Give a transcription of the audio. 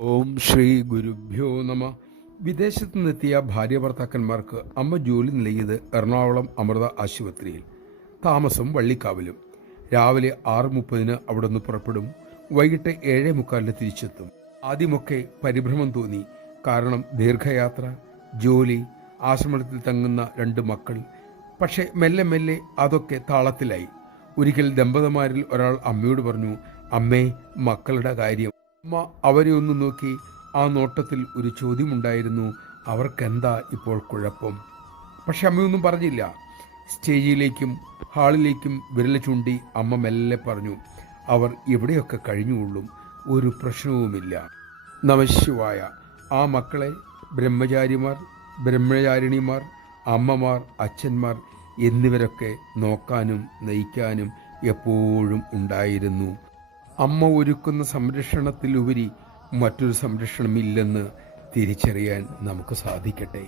ഓം ശ്രീ ഗുരുഭ്യോ നമ. വിദേശത്തു നിന്നെത്തിയ ഭാര്യ ഭർത്താക്കന്മാർക്ക് അമ്മ ജോലി നൽകിയത് എറണാകുളം അമൃത ആശുപത്രിയിൽ. താമസം വള്ളിക്കാവിലും. രാവിലെ 6:30 അവിടെ നിന്ന് പുറപ്പെടും. വൈകിട്ട് 7:45 തിരിച്ചെത്തും. ആദ്യമൊക്കെ പരിഭ്രമം തോന്നി. കാരണം ദീർഘയാത്ര, ജോലി, ആശ്രമത്തിൽ തങ്ങുന്ന 2 മക്കൾ. പക്ഷേ മെല്ലെ മെല്ലെ അതൊക്കെ താളത്തിലായി. ഒരിക്കൽ ദമ്പതിമാരിൽ ഒരാൾ അമ്മയോട് പറഞ്ഞു, അമ്മേ, മക്കളുടെ കാര്യം. അമ്മ അവരെ ഒന്ന് നോക്കി. ആ നോട്ടത്തിൽ ഒരു ചോദ്യമുണ്ടായിരുന്നു, അവർക്കെന്താ ഇപ്പോൾ കുഴപ്പം? പക്ഷെ അമ്മയൊന്നും പറഞ്ഞില്ല. സ്റ്റേജിലേക്കും ഹാളിലേക്കും വിരൽ ചൂണ്ടി അമ്മ മെല്ലെ പറഞ്ഞു, അവർ ഇവിടെയൊക്കെ കഴിഞ്ഞുകൊള്ളും, ഒരു പ്രശ്നവുമില്ല. നമഃശിവായ. ആ മക്കളെ ബ്രഹ്മചാരിമാർ, ബ്രഹ്മചാരിണിമാർ, അമ്മമാർ, അച്ഛന്മാർ എന്നിവരൊക്കെ നോക്കാനും നയിക്കാനും എപ്പോഴും ഉണ്ടായിരുന്നു. അമ്മ ഒരുക്കുന്ന സംരക്ഷണത്തിലുപരി മറ്റൊരു സംരക്ഷണമില്ലെന്ന് തിരിച്ചറിയാൻ നമുക്ക് സാധിക്കട്ടെ.